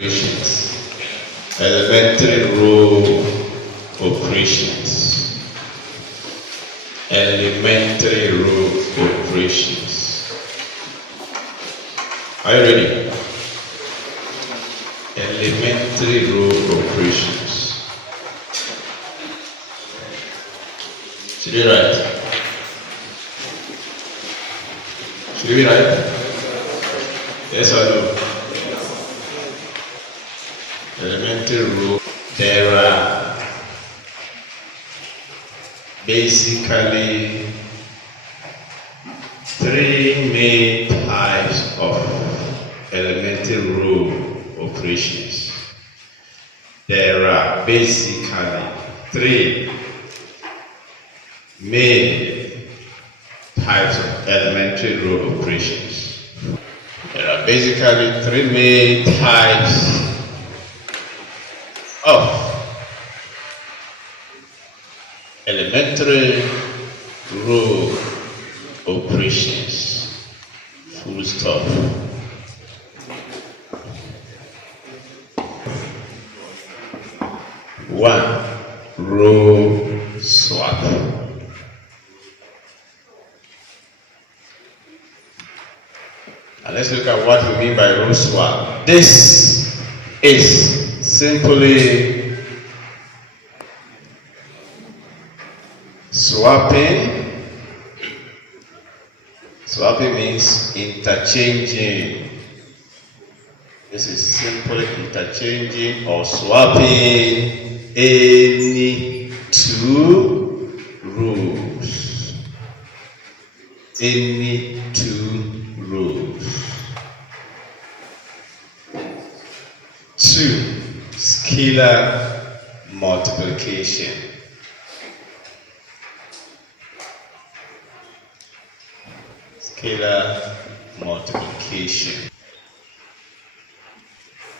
operations. Elementary row operations. Elementary row operations. Are you ready? Elementary row operations. Should we write? Should we write? Yes or no? Elementary row. There are basically three main types of elementary row operations. There are basically three main types of elementary row operations. There are basically three main types of elementary row operations. Full stop. One, row swap. And let's look at what we mean by row swap. This is simply swapping. Swapping means interchanging. This is simply interchanging or swapping any two rows. Any two rows. Two, scalar multiplication. Scalar multiplication.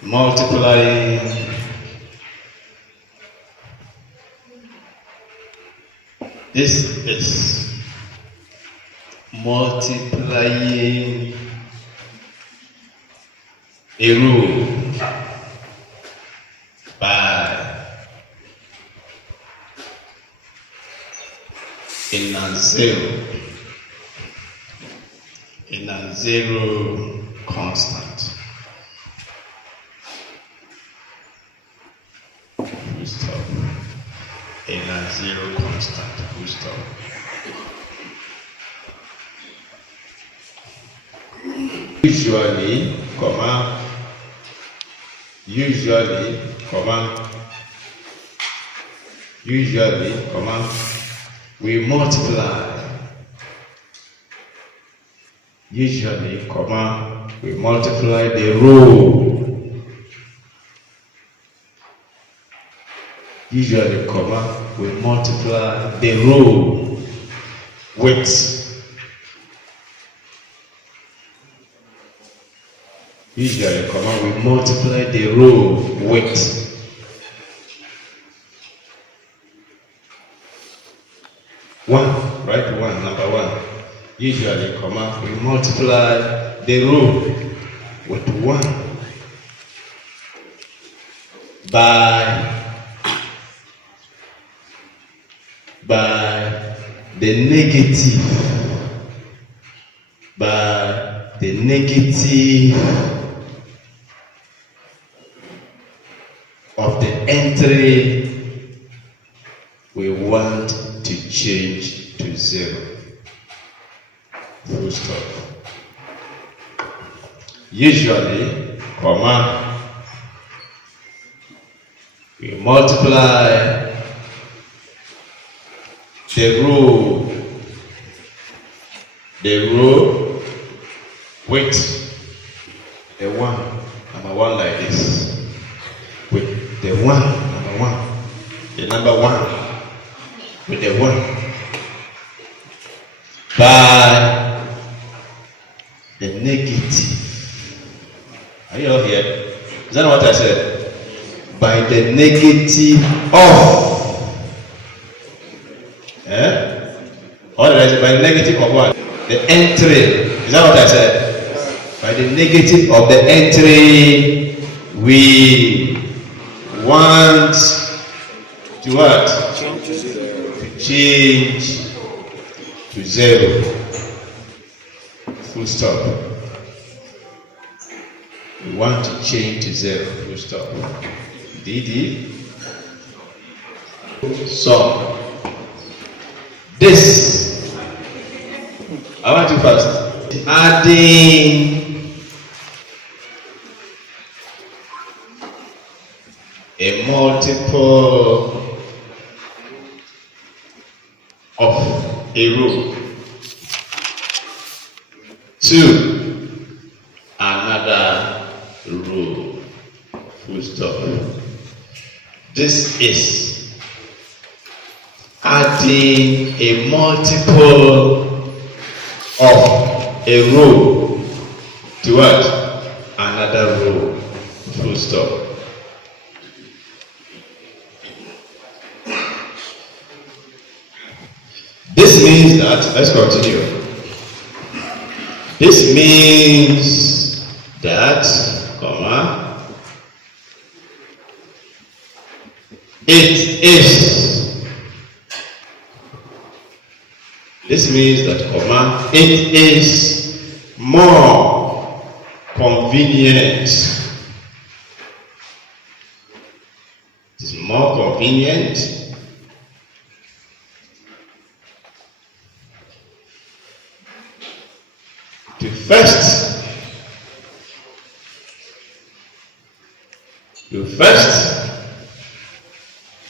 Multiplying this is multiplying a row by a non-zero constant. Full stop. A non-zero constant. Full stop. Usually, we multiply. Usually, we multiply the row. Usually, we multiply the row with. Usually, we multiply the row with. One, right? One, number one. Usually, we multiply the row with 1 by the negative of the entry we want to change to 0. Full stop. Usually, we multiply the row with the 1, number 1 like this. With the 1, number 1. The number 1 with the 1 by the negative. Are you all here? Is that what I said? By the negative of. What did I say? By the negative of what? The entry. Is that what I said? By the negative of the entry We want to what? Change to 0. Full stop. We want to change to 0. Full stop. DD. So this, I want to first adding a multiple of a row to another row. Full stop. This is adding a multiple of a row to what? Another row. Full stop. This means that, let's continue. This means that, comma, it is. This means that, comma, it is more convenient. It is more convenient to first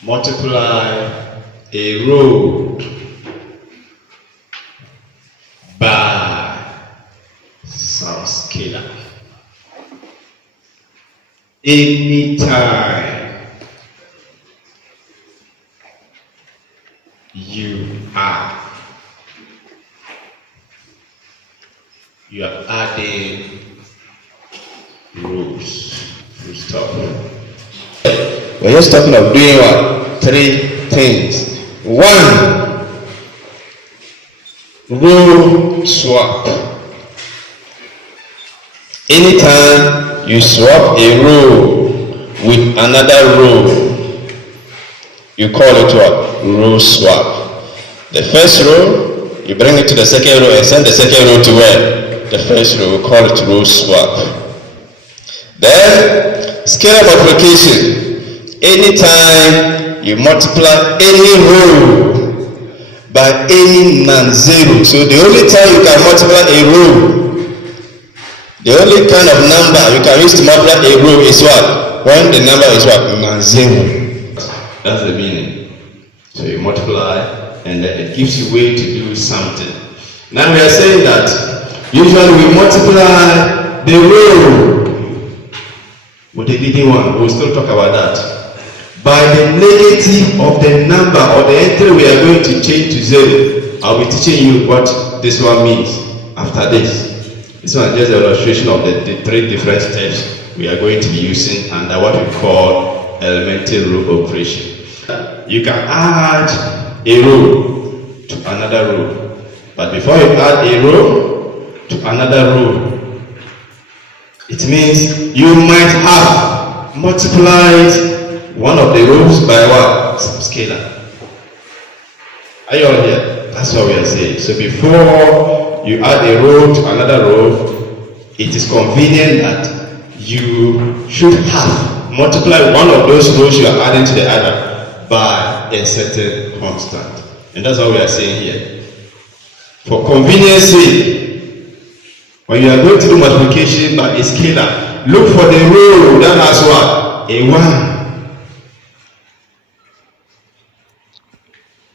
multiply a row by some scalar. Anytime you are adding rows. Full stop. We're just talking of doing what? 3 things. 1, row swap. Anytime you swap a row with another row, you call it what? Row swap. The first row, you bring it to the second row and send the second row to where? The first row. We call it row swap. Then scalar multiplication. Anytime you multiply any row by any non-zero. So the only time you can multiply a row, the only kind of number you can use to multiply a row is what? When the number is what? Non-zero. That's the meaning. So you multiply and then it gives you way to do something. Now we are saying that usually we multiply the row with the leading one. We'll still talk about that. By the negative of the number or the entry we are going to change to 0. I'll be teaching you what this one means after this. This one is just an illustration of the 3 different steps we are going to be using under what we call elementary row operation. You can add a row to another row. But before you add a row to another row, it means you might have multiplied one of the rows by what? Some scalar. Are you all here? That's what we are saying. So before you add a row to another row, it is convenient that you should have multiplied one of those rows you are adding to the other by a certain constant. And that's what we are saying here. For convenience sake, when you are going to do multiplication by a scalar, look for the row that has what? A 1.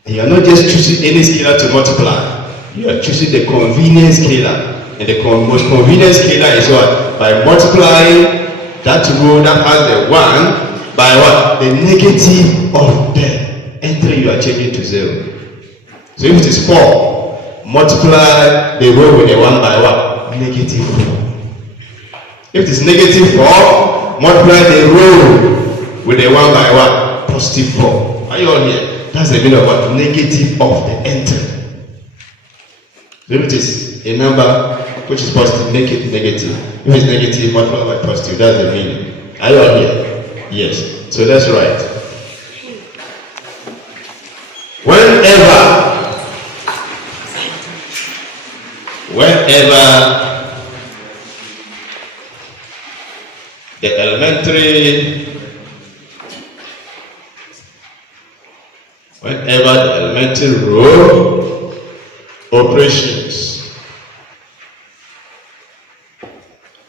You are not just choosing any scalar to multiply. You are choosing the convenient scalar. And the most convenient scalar is what? By multiplying that row that has the 1 by what? The negative of the entry you are changing to 0. So if it is 4, multiply the row with the 1 by what? Negative 4. If it is negative 4, multiply the row with the 1 by what? Positive 4. Are you all here? That's the meaning of what? Negative of the entry. So if it is a number which is positive, make it negative. If it's negative, multiply by positive. That's the meaning. Are you all here? Yes. So let's write. Whenever the elementary row operations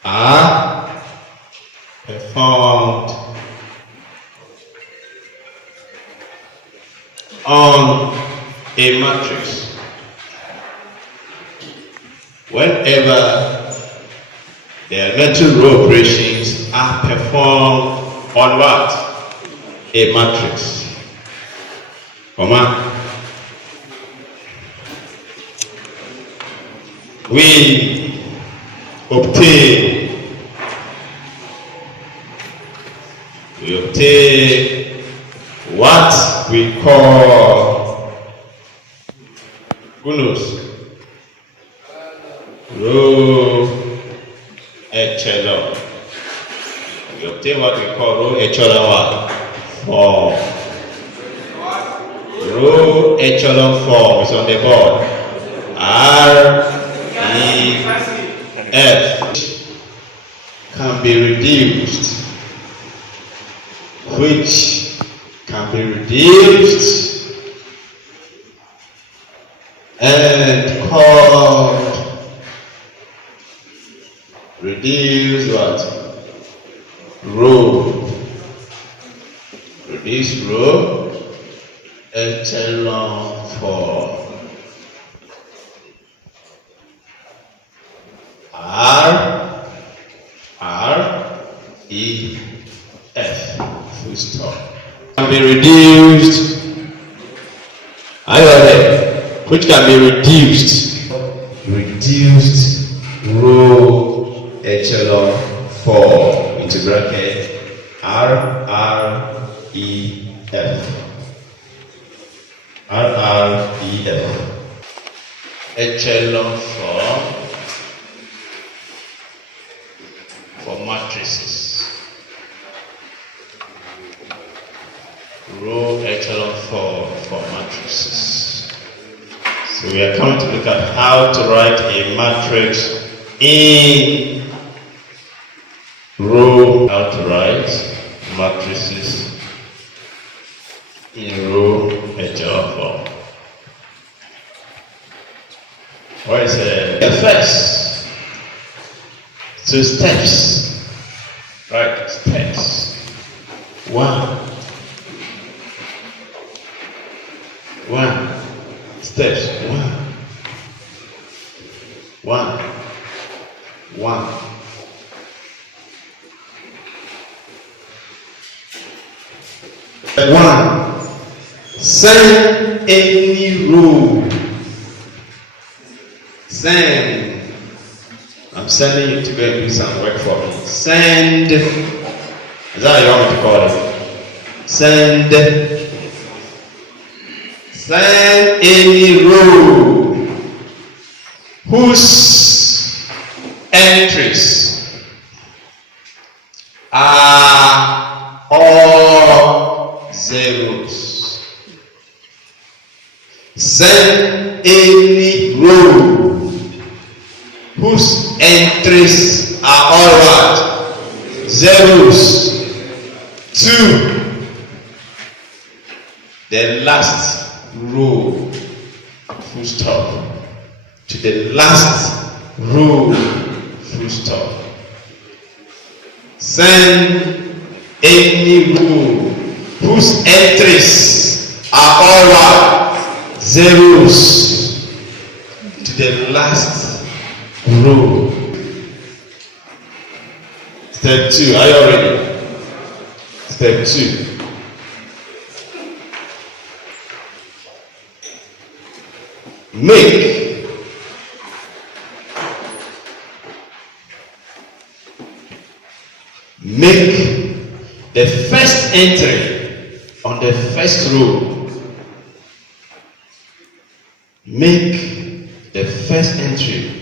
are performed on a matrix. Whenever the elementary row operations are performed on what? A matrix. We obtain what we call, who knows, row echelon. We obtain what we call row echelon form. Row echelon form is on the board. REF can be reduced, which can be reduced and called reduce what? Row. Reduce row echelon form. REF full stop. Can be reduced. Which can be reduced. Reduced row echelon form into bracket RREF. Echelon form for matrices. Row echelon form for matrices. So we are coming to look at how to write a matrix in row. How to write matrices in row echelon form. What is the first? Two steps. Right, steps. One. Steps. One. Send any row. Send. I'm sending you to go and do some work for me. Send. Is that how you want me to call it? Send any row whose entries are all zeros. Send any row whose entries are all what? Zeros to the last row, full stop. To the last row, full stop. Send any row whose entries are all what? Zeros to the last row. Step 2. Are you ready? Step 2. Make the first entry on the first row. Make the first entry.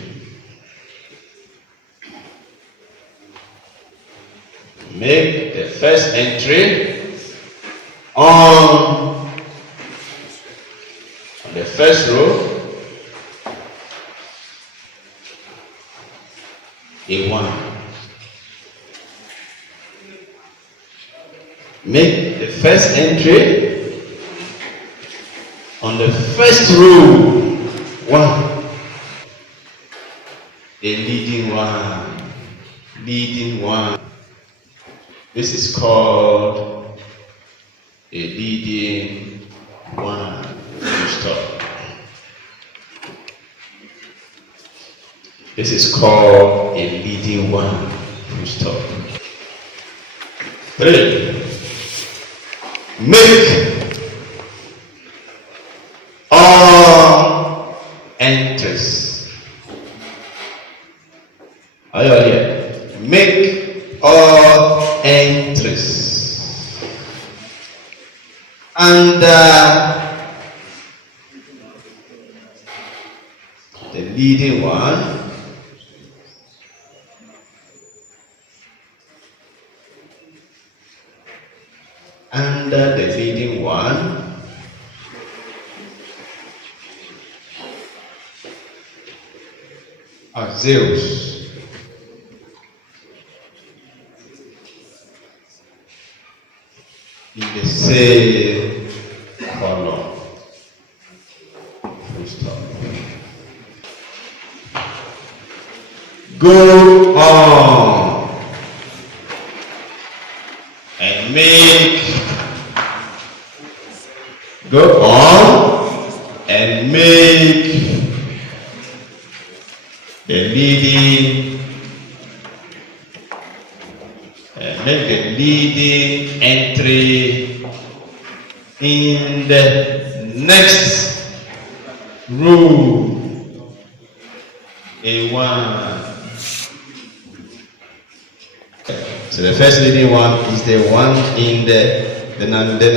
Make the first entry on the first row a 1. Make the first entry on the first row 1. A leading 1. Leading 1. This is called a leading 1. Stop. This is called a leading 1. Stop. 3. Make all entries. Are you all here? Make all entries. And the leading 1. Under the leading 1, are zeros. In the same column. Full stop. Go on and make the leading entry in the next row a 1. So the first leading 1 is the one in the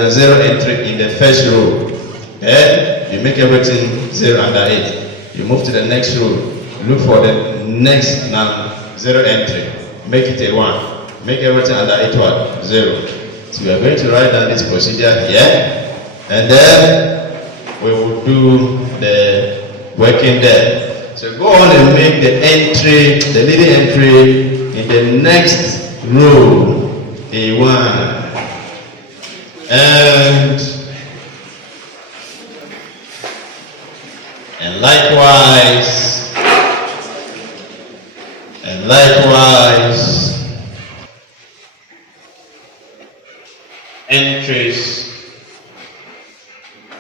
0 entry in the first row. You make everything 0 under it. You move to the next row. Look for the next 0 entry. Make it a 1. Make everything under it 0. So we are going to write down this procedure here, and then we will do the working there. So go on and make the entry, the leading entry in the next row a 1. And likewise entries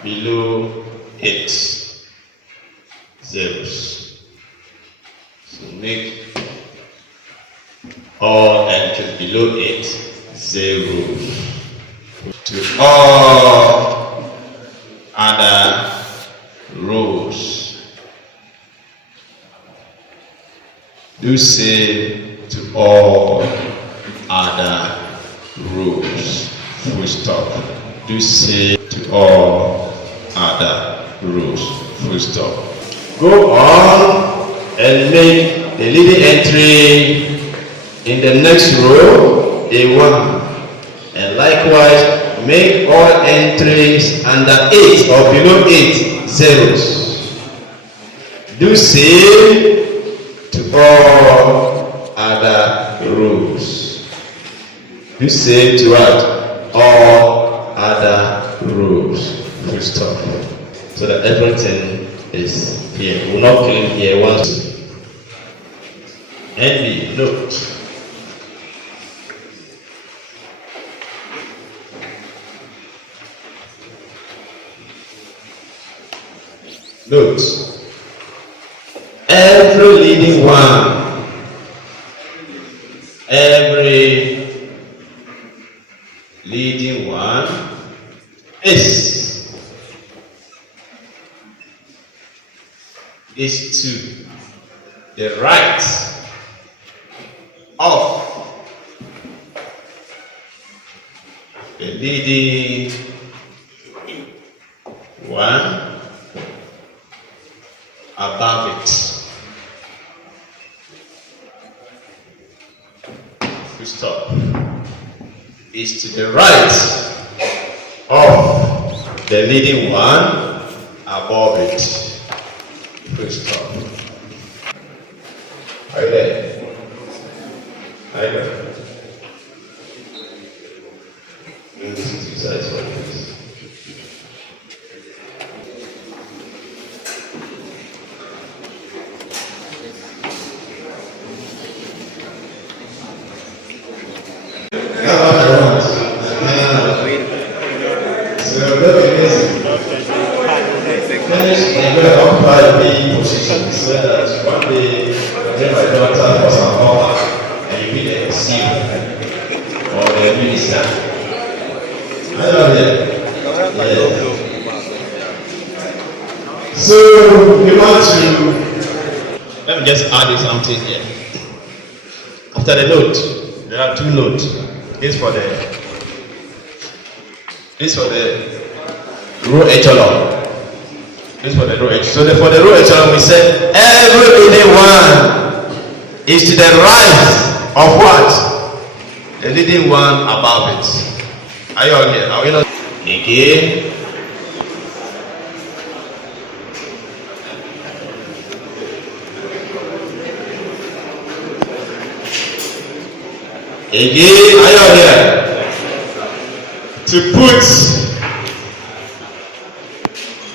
below 8 zeros. So make all entries below 8 zeros. To all other rows, do same to all other rows. Full stop. Do same to all other rows. Full stop. Go on and make the leading entry in the next row a 1. And likewise, make all entries under 8 or below 8 zeros. Do same to all other rows. Do same to what? All other rows. Full stop. So that everything is here. We will not clean here once. NB, note. Note, every leading 1, is to the right of the leading 1 above it. Full stop. is to the right of the leading one above it. Full stop. Are you there? Are you there? This is exercise for this. Occupy the position so that one day when my daughter was an author and you be the CEO or the minister. I love that. Yeah. So we want to let me just add something here. After the note, there are two notes. This for the row echelon. This for the row echelon. So for the row echelon, we said every leading one is to the right of what? The leading one above it. Are you all here? Are we not? Again. Again, are you all here? To put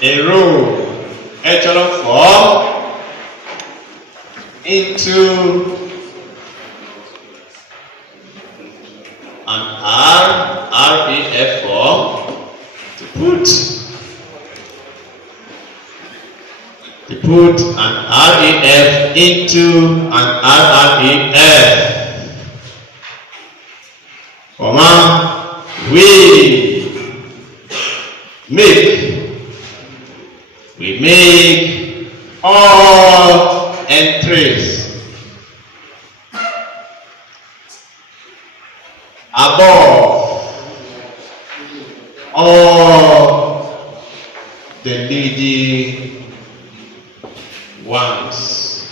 a row echelon form into an REF form, to put an REF into an RREF. We make all entries above all the leading ones,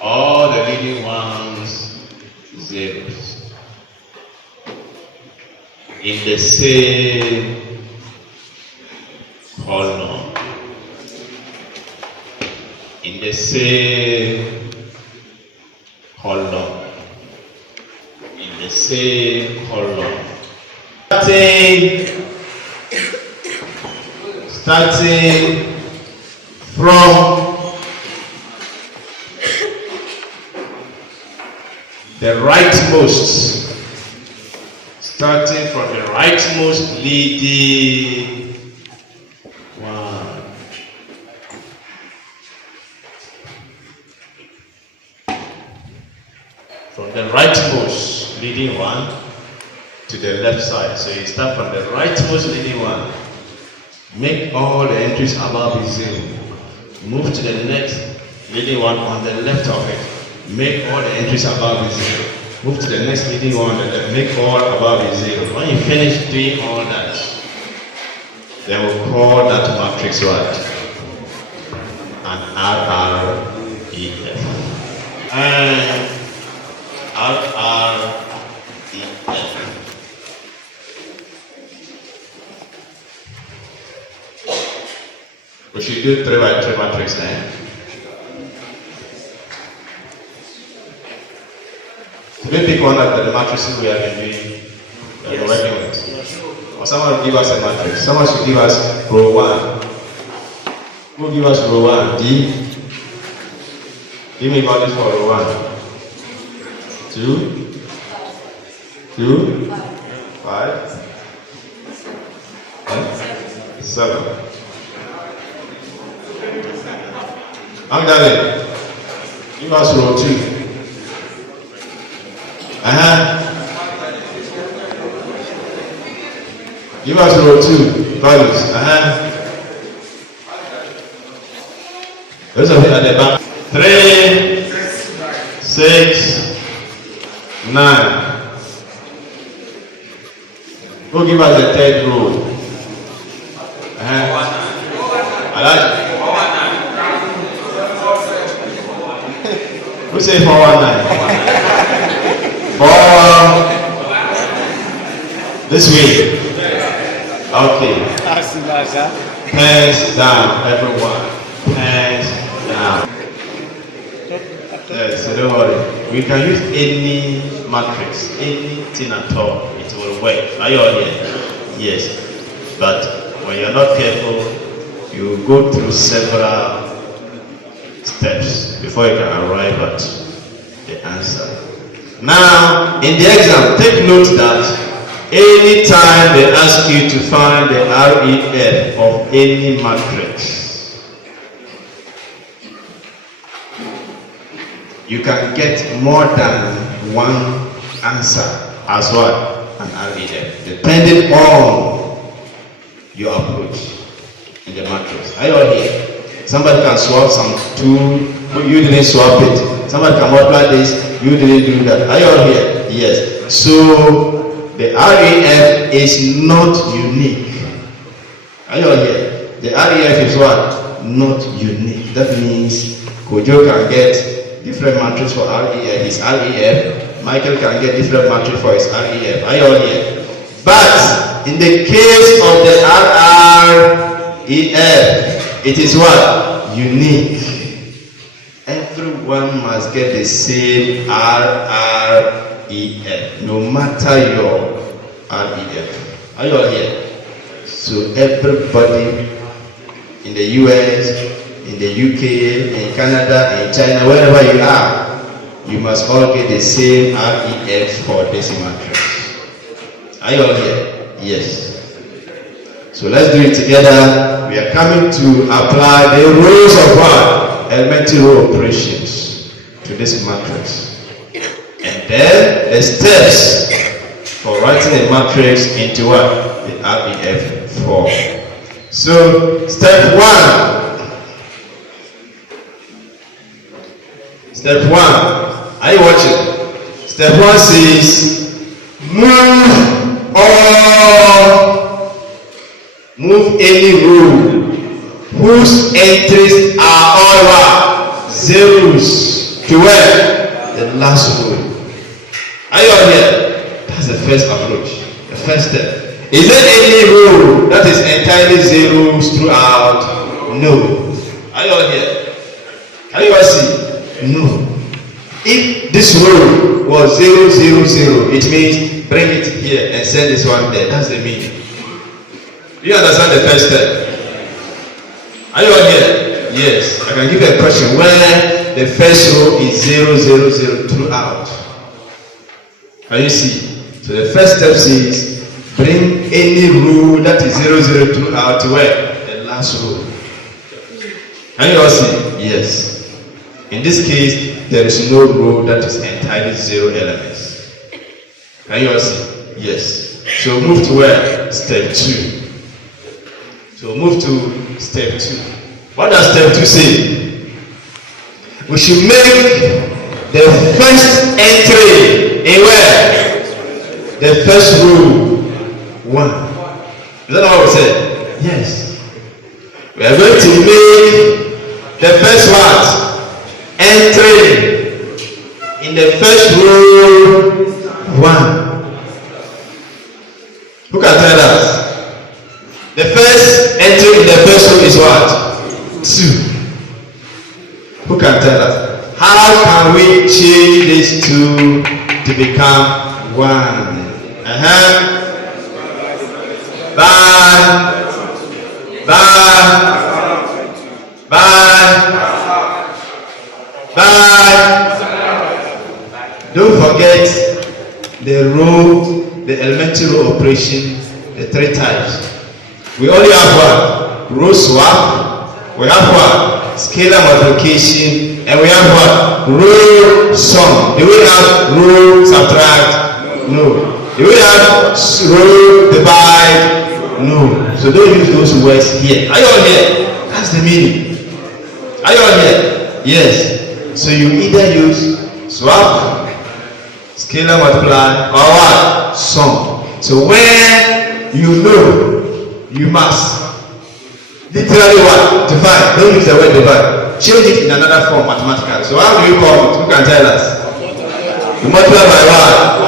all the leading ones zeros in the same column. In the same column. In the same column. Starting from the rightmost. Starting from the rightmost leading one. From the rightmost leading one to the left side. So you start from the rightmost leading one. Make all the entries above zero. Move to the next leading one on the left of it. Make all the entries above zero. Move to the next leading one on the left. Make all above zero. When you finish doing all that, then we'll call that matrix what? An RREF. And RREF. We should do 3 by 3 matrix now. So we pick one of the matrices we have been doing, that we're working with. Or someone will give us a matrix. Someone should give us row 1. Who will give us row 1? D. Give me values for row 1. 2, 2, 5, 7. Magdalene, give us row 2. Give us row 2 values. Those of you at the back. 3, 6, 9. Who give us the third row? Who say 419? 4, This way. Okay. Hands down, everyone. Hands down. Yes, so don't worry. We can use any matrix, anything at all. It will work. Are you all here? Yes. But when you're not careful, you go through several steps before you can arrive at the answer. Now, in the exam, take note that anytime they ask you to find the REF of any matrix, you can get more than one answer as well, an REF, depending on your approach in the matrix. Are you all here? Somebody can swap some 2, you didn't swap it. Somebody can multiply this, you didn't do that. Are you all here? Yes. So the REF is not unique. Are you all here? The REF is what? Not unique. That means Kojo can get different matrix for his REF. Michael can get different matrix for his REF. Are you all here? But in the case of the RREF, it is what? Unique. Everyone must get the same RREF, no matter your REF. Are you all here? So everybody in the US, in the UK, in Canada, in China, wherever you are, you must all get the same REF for this matrix. Are you all here? Yes. So let's do it together. We are coming to apply the rules of what? Elementary row operations to this matrix. And then the steps for writing a matrix into what? The REF form. So step 1. Step 1. Are you watching? Step 1 says move any row whose entries are all zeros to where? The last row. Are you all here? That's the first approach. The first step. Is there any row that is entirely zeros throughout? No. Are you all here? Can you all see? No. If this row was 0, 0, 0, it means bring it here and send this one there. That's the meaning. Do you understand the first step? Are you all here? Yes. I can give you a question where the first row is 0, 0, 0 throughout. Can you see? So the first step says bring any row that is 0, 0 throughout to where? The last row. Can you all see? Yes. In this case, there is no row that is entirely 0 elements. Can you all see? Yes. So move to where? Step 2. So move to step 2. What does step 2 say? We should make the first entry in where? The first row 1. Is that what we said? Yes. We are going to make the first what? Entry in the first row 1. Who can tell us? The first entry in the first row is what? 2. Who can tell us? How can we change this 2 to become 1? Don't forget the row, the elementary row operation, the 3 types. We only have what? Row swap. We have what? Scalar multiplication. And we have what? Row sum. Do we have row subtract? No. Do we have row divide? No. So don't use those words here. Are you all here? That's the meaning. Are you all here? Yes. So you either use swap, scalar multiply, or what? Sum. So where you know, you must literally what? Divide. Don't use the word divide. Change it in another form mathematically. So how do you call it? Who can tell us? You multiply by what?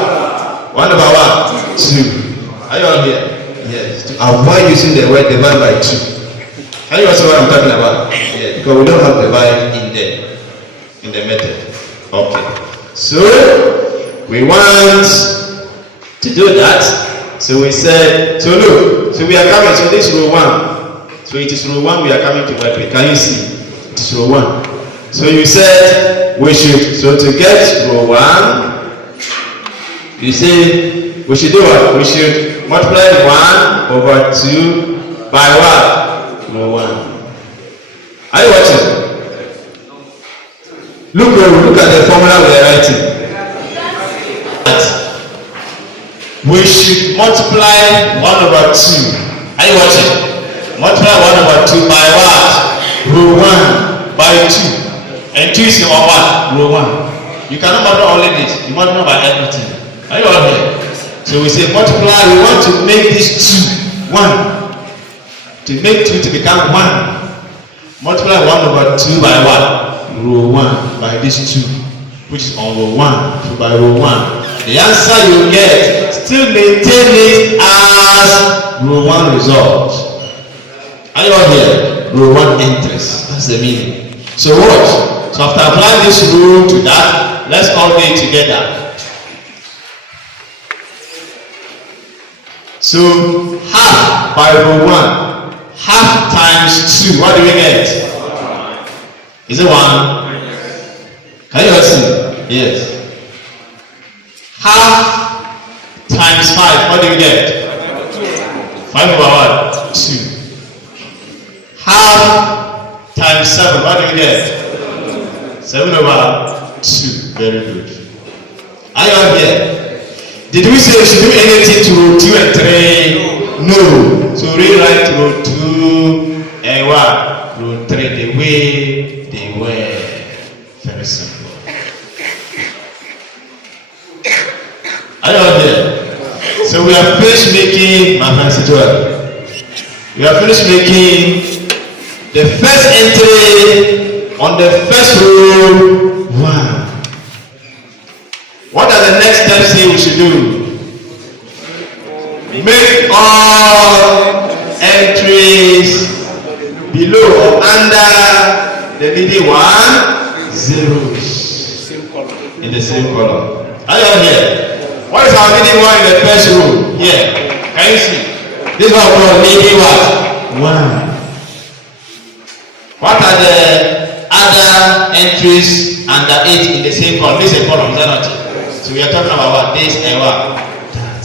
1 over what? 2. Are Are you all here? Yes. To avoid using the word divide by 2. Can you also what I'm talking about? Yeah, because we don't have divide in there, in the method. Okay. So we want to do that. So we said, so look, so we are coming, so this is row 1. So it is row 1 we are coming to work with. Can you see? It is row 1. So you said we should, so to get row 1, you say we should do what? We should multiply 1 over 2 by what? Row 1. Are you watching? Look at the formula we are writing. We should multiply 1 over 2. Are you watching? Multiply 1 over 2 by what? Row 1 by 2. And 2 is number what? Row 1. You cannot multiply only this. You multiply by everything. Are you all here? So we say multiply. We want to make this 2 1. To make 2 to become 1. Multiply 1 over 2 by what? Row 1 by this 2, which is on row 1. So by row 1. The answer you get, still maintain it as row 1 result. Are you all here? Row 1 entries. That's the meaning. So what? So after applying this rule to that, let's all do it together. So half by row 1. Half times 2. What do we get? Is it 1? Can you all see? Yes. Half times 5, what do you get? 5 over what? 2. Half times 7, what do you get? 7 over 2. Very good. Are you all here? Did we say we should do anything to row 2 and 3? No. So rewrite row 2 and what? Row 3 the way they were. Very simple. Are you all here? So we are finished making my friends as well. We are finished making the first entry on the first row 1. What are the next steps here we should do? Make all entries below or under the leading 1 zeros in the same column. Are you all here? What is our leading 1 in the first row? Here. Can you see? This one called leading what? 1. What are the other entries under it in the same column? This is a column, is that not it? So we are talking about what? This and what? That.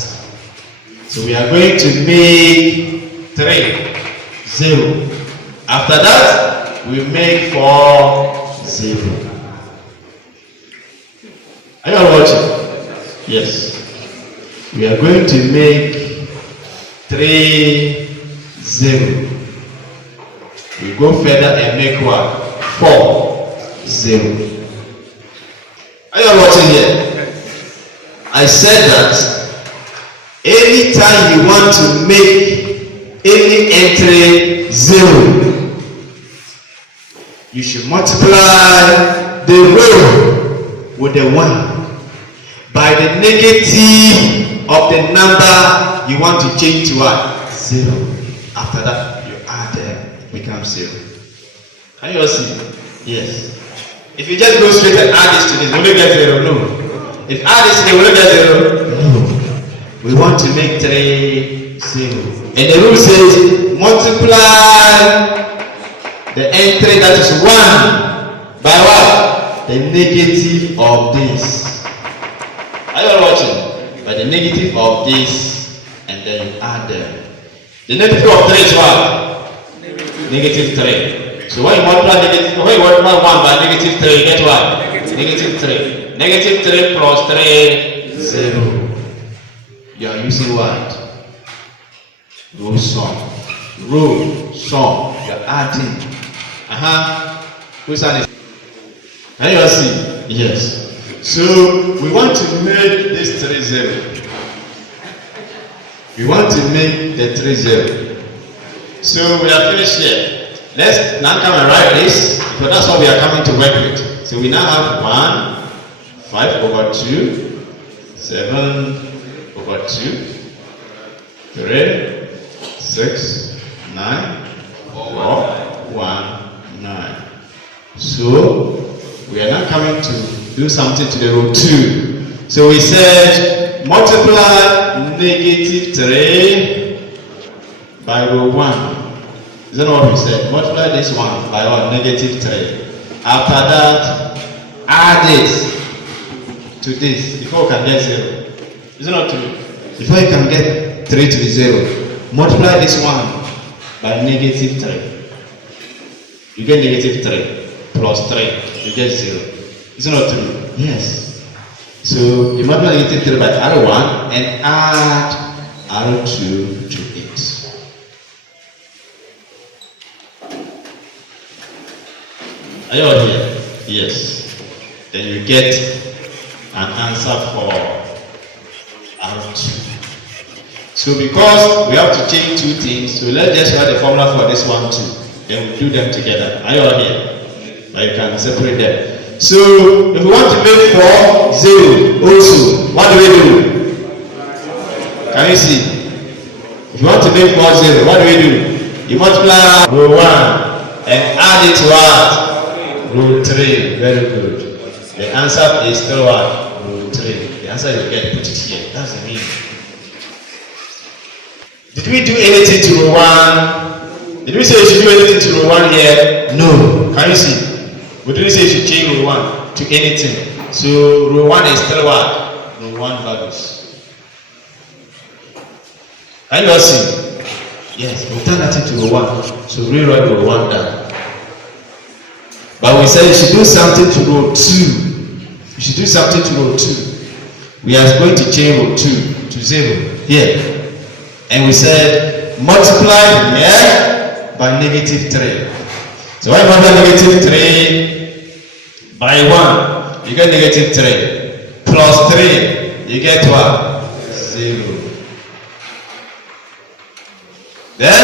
So we are going to make 3 0. After that, we make 4 0. Are you all watching? Yes. We are going to make 3 0. We go further and make what? 4 0. Are you all watching here? I said that anytime you want to make any entry 0, you should multiply the row with the 1 by the negative of the number you want to change to what? 0. After that, you add them, it becomes 0. Can you all see? Yes. If you just go straight and add this to this, will you get 0? No. If add this to this, will you get 0? No. We want to make 3 0. And the rule says multiply the entry that is 1 by what? The negative of this. Are you all watching? By the negative of this, and then you add them. The negative of 3 is what? Negative 3. So when you multiply 1 by negative 3, you get what? Negative 3. Negative 3 plus 3, 0. You are using what? Row sum. Row sum. You are adding. Which one is? Can you all see? Yes. So we want to make this 3 0. We want to make the 3 0. So we are finished here. Let's now come and write this, because that's what we are coming to work with. So we now have 1, 5 over 2, 7 over 2. 3, 6, 9, 4, 1, 9. So we are now coming to do something to the row 2. So we said multiply negative 3 by row 1. Is that what we said? Multiply this one by what? Negative 3. After that, add it to this before we can get 0. Is it not true? Before you can get 3 to be 0, multiply this one by negative 3. You get negative 3 plus 3, you get 0. Is it not true? Yes. So you multiply negative 3 by R1 and add R2 to it. Are you all here? Yes. Then you get an answer for R2. So because we have to change two things, so let's just write the formula for this one too. Then we do them together. Are you all here? But you can separate them. So if we want to make 4 0 also, what do we do? Can you see? If you want to make 4 0, what do we do? You multiply row 1 and add it to what? Row 3. Very good. The answer is still what? Row 3. The answer you get, put it here. That's the meaning. Did we do anything to row 1? Did we say you should do anything to row 1 here? No. Can you see? We didn't say you should change row 1 to anything. So row 1 is still what? Row 1 values. Can you all see? Yes, we turn that into row 1. So rewrite row 1 down. But we said you should do something to row 2. You should do something to row 2. We are going to change row 2 to 0 here. And we said multiply here by negative 3. So when you multiply negative 3 by 1, you get negative 3. Plus 3, you get what? 0. Then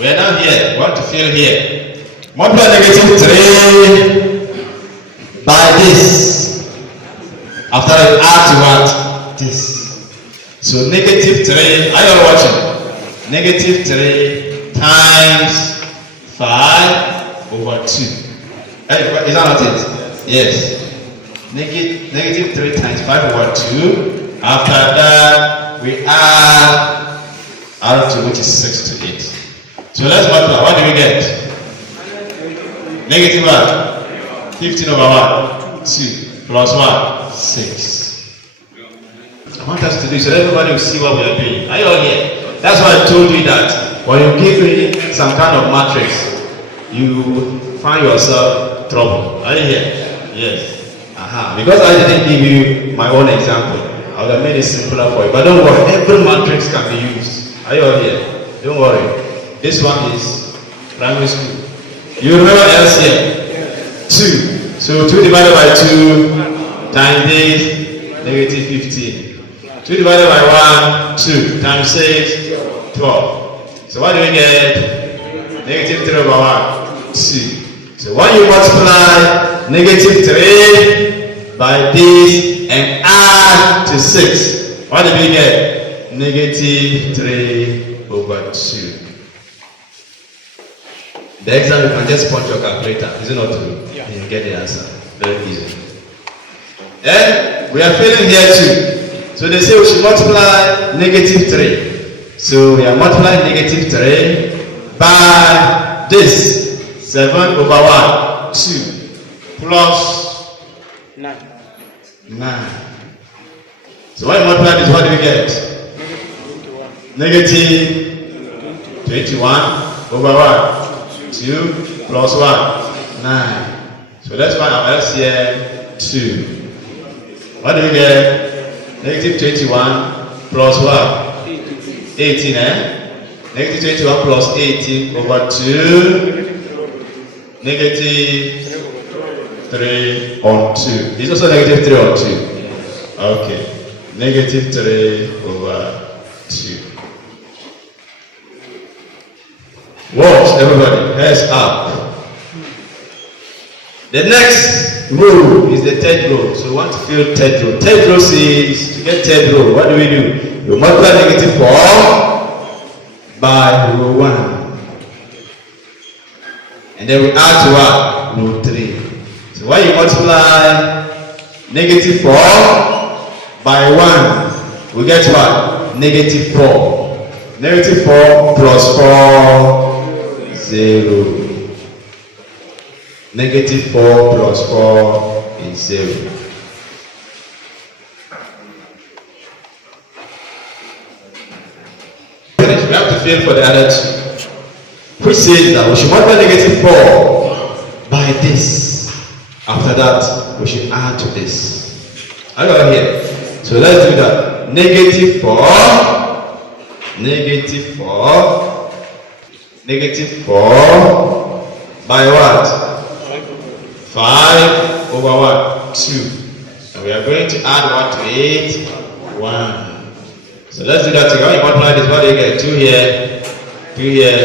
we are now here. We want to fill here. Multiply negative 3 by this. After that, add to what? This. So negative 3, are you all watching? Negative 3 times 5 over 2. Is that not it? Yes. Negative 3 times 5 over 2. After that, we add R2, which is 6 to 8. So let's multiply. What do we get? Negative what? 15 over 1? 2 plus 1? 6. I want us to do so that everybody will see what we are doing. Are you all here? That's why I told you that when you give me some kind of matrix, you find yourself trouble. Are you here? Yes. Because I didn't give you my own example, I would have made it simpler for you. But don't worry, every matrix can be used. Are you all here? Don't worry. This one is primary school. You remember LCM? 2. So 2 divided by 2 times this, negative 15. 2 divided by 1, 2 times 6, 12. So what do we get? Negative 3 over 1, 2. So when you multiply negative 3 by this and add to 6, what do we get? Negative 3 over 2. The exam, you can just punch your calculator. Is it not true? Yeah. You get the answer. Very easy. Then we are failing here too. So they say we should multiply negative 3. So we are multiplying negative 3 by this. 7 over 1? 2. Plus 9. So when you multiply this, what do we get? Negative 21 over 1? 2 plus 1? 9. So let's find our LCM 2. What do we get? Negative 21 plus what? 18, Negative 21 plus 18 over 2. Negative 3 on 2. It's also negative 3 on 2. Okay. Negative 3 over 2. Watch, everybody. Hands up. The next row is the third row. So we want to fill third row. Third row says, to get third row, what do? You multiply negative 4 by row 1. And then we add to what? Row 3. So when you multiply negative 4 by 1, we get what? Negative 4. Negative 4 plus 4, 0. Negative 4 plus 4 is 0. We have to fill for the other two. Which says that we should multiply negative 4 by this. After that, we should add to this. I got here. So let's do that. Negative 4. Negative 4. Negative 4 by what? 5 over what? 2. And we are going to add what to it? 1. So let's do that together. When you multiply this, what do you get? 2 here. 2 here.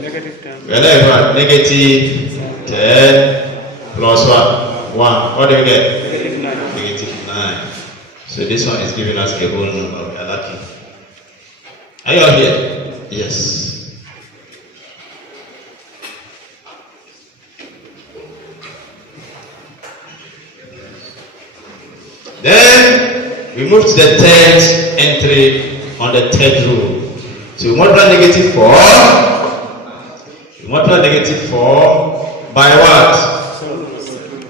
Negative 10. We are left what? Negative 10 plus what? 1. What do you get? Negative 9. Negative 9. So this one is giving us a whole number. We are lucky. Are you all here? Yes. Then we move to the third entry on the third row. So we multiply negative 4. We multiply negative 4 by what?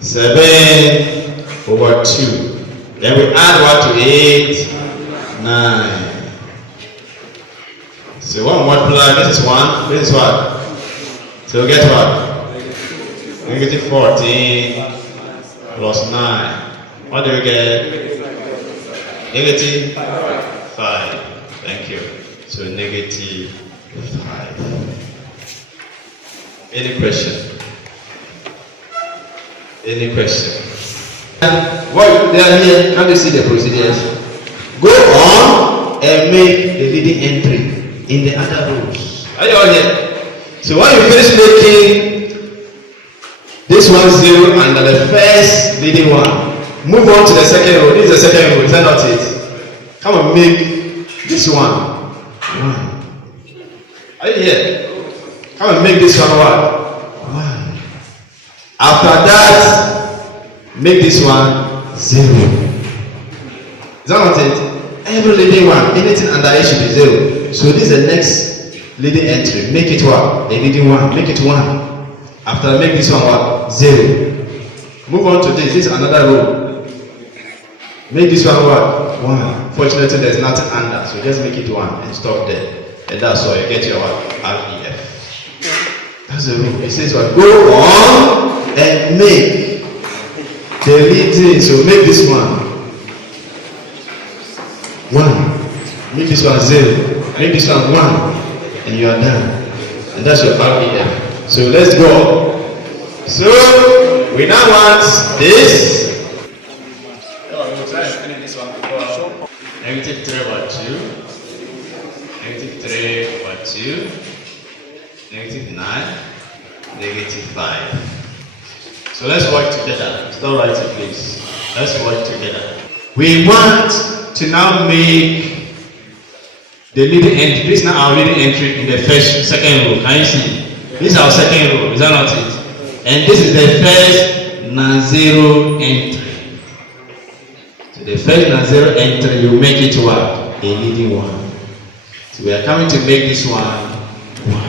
7 over 2. Then we add what to 8? 9. So when we multiply, this is 1, this is what? So we get what? Negative 14 plus 9. What do we get? Negative 5. Thank you. So negative 5. Any question? Any question? And what they are here, can you see the procedures? Go on and make the leading entry in the other rows. Are you all here? So when you finish making this 1 0 under the first leading one, move on to the second row. This is the second row, is that not it? Come and make this one 1. Are you here? Come and make this one what? 1. After that, make this one 0. Is that not it? Every leading one, anything under it should be 0. So this is the next leading entry. Make it what? The leading one. Make it 1. After make this one what? 0. Move on to this. This is another row. Make this one what? 1. Fortunately, there's nothing under, so just make it 1 and stop there. And that's why you get your what? REF. That's the rule. It says what? Go on and make the leading. So make this one 1. Make this one 0. Make this one 1. And you are done. And that's your REF. So let's go. So we now want this. Negative 3 over 2. Negative 3 over 2. Negative 9. Negative 5. So let's work together. Stop writing, please. Let's work together. We want to now make the leading entry. This is now our leading entry in the second row. Can you see? This is our second row. Is that not it? And this is the first non-zero entry. So the first non-zero entry, you make it what? A leading one. So we are coming to make this one 1.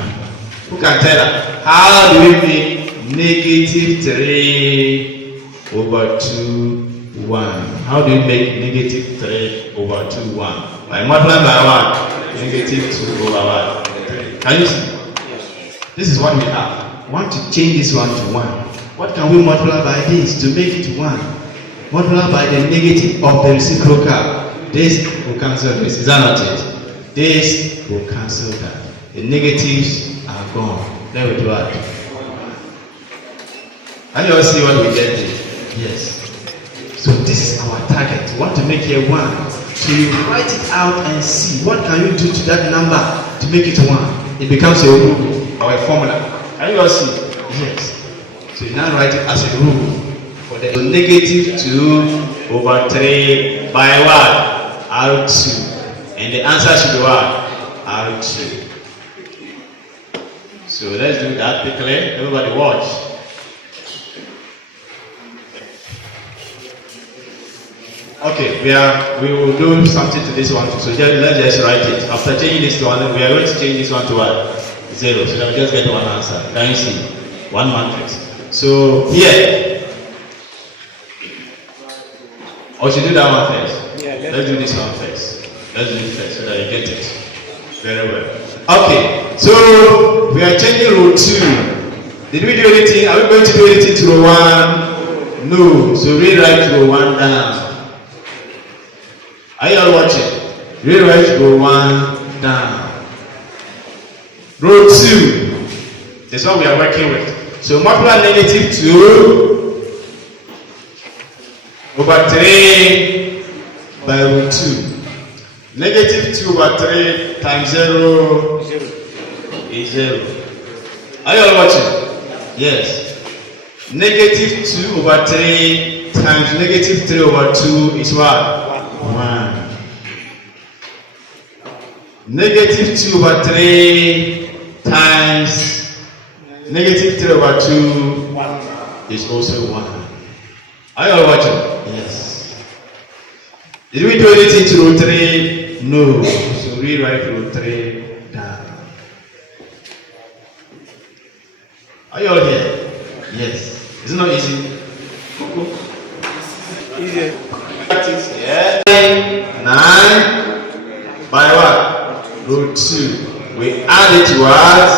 Who can tell us? How do we make negative 3 over 2, 1? How do we make negative 3 over 2, 1? By multiplying by what? Negative 2 over what? 3. Can you see? This is what we have. We want to change this one to 1. What can we multiply by this to make it 1? Multiply by the negative of the reciprocal. This will cancel this. Is that not it? This will cancel that. The negatives are gone. Then we do what? Can you all see what we get here? Yes. So this is our target. We want to make here 1. So you write it out and see what can you do to that number to make it 1. It becomes a rule or a formula. Can you all see? Yes. So you now write it as a rule for for the negative 2 over 3 by what? R2. And the answer should be what? R2. So let's do that quickly. Everybody watch. Okay, we will do something to this one too. So let's just write it. After changing this to 1, we are going to change this one to what? 0. So that we just get one answer. Can you see? One matrix. So here. Or should do that one first? Yeah, let's do this one first. Let's do it first so that you get it. Very well. Okay, so we are changing row 2. Did we do anything? Are we going to do anything to row 1? No. So rewrite row 1 down. Are you all watching? Rewrite row 1 down. Row 2 is what we are working with. So multiply negative 2 over 3 by row 2. Negative 2 over 3 times 0 is 0. Are you all watching? Yes. Negative 2 over 3 times negative 3 over 2 is what? 1. Negative 2 over 3 times negative 3 over 2 is also 1. Are you all watching? Yes. Did we do anything to row 3? No. So rewrite row 3 down. Are you all here? Yes. Is it not easy? Easy. Yeah. 9 by what? Row 2. We add it to what?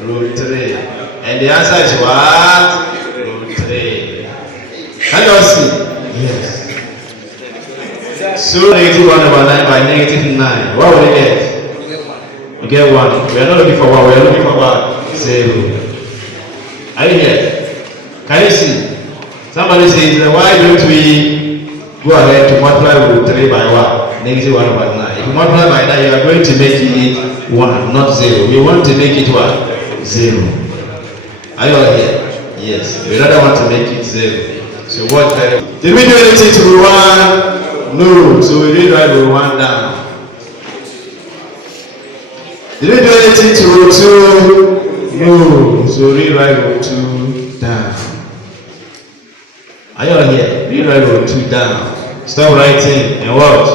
Row 3. And the answer is what? Row 3. Can you all see? Yes. So negative 1 over 9 by negative 9. What will we get? We get 1. We are not looking for 1. We are looking for what? 0. Are you here? Can you see? Somebody says, why don't we go ahead to multiply row 3 by what? Negative 1 over 9. If you multiply by that, you are going to make it 1, not 0. We want to make it what? 0. Are you all here? Yes. We rather want to make it 0. So what? Did we do anything to row 1? No. So we rewrite row 1 down. Did we do anything to row 2? No. So rewrite row 2 down. Are you all here? Rewrite row 2 down. Stop writing and what?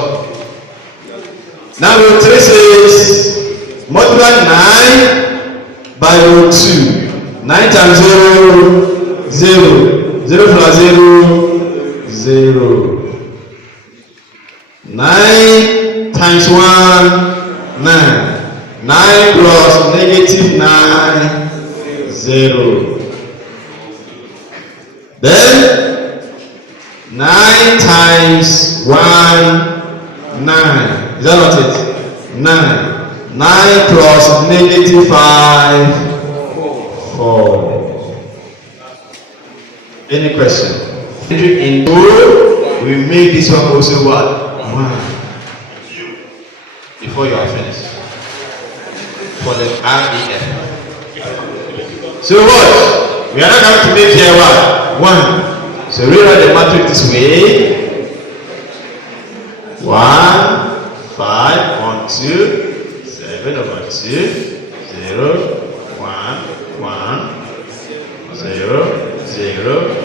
Now row 3 says multiply 9 by row 2. 9 times 0, 0. 0 plus 0, 0. 9 times 1, 9. 9 plus negative 9, 0. Then 9 times 1, 9. Is that not it? 9. 9 plus negative 5, 4. Any question? In 2, we make this one also what? 1. Before you are finished. For the REF. So what? We are not going to make here what? 1. So rewrite the matrix this way. 1, 5, 1, 2, 7 over 2, 0, 1, 1, 0, 0,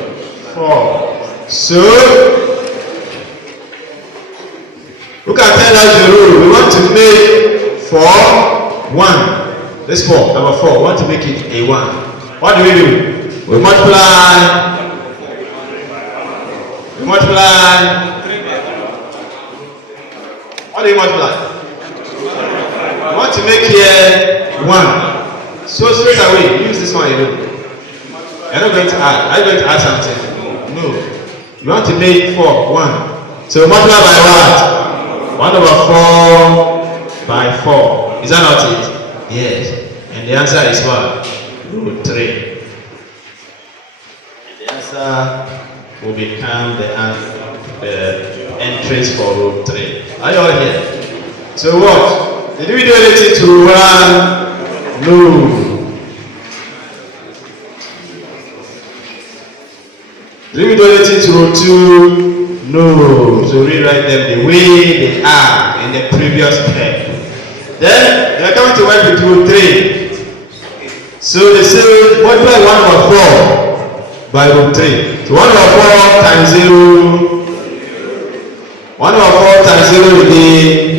4. So who can tell us the rule? We want to make 4, 1. This 4, number 4. We want to make it a 1. What do? We multiply. We multiply. What do you multiply? We want to make here 1. So straight away, use this one alone. You're not going to add. Are you going to add something? No. You want to make 4, 1. So multiply by what? 1 over 4 by 4. Is that not it? Yes. And the answer is what? Row 3. And the answer will become the entries for row 3. Are you all here? So what? Did we do anything to row 1? No. Did we do anything to row 2? No. So rewrite them the way they are in the previous step. Then they are coming to work with row 3. So they say multiply 1/4 by row 3. So 1/4 times 0. 1/4 times 0 will be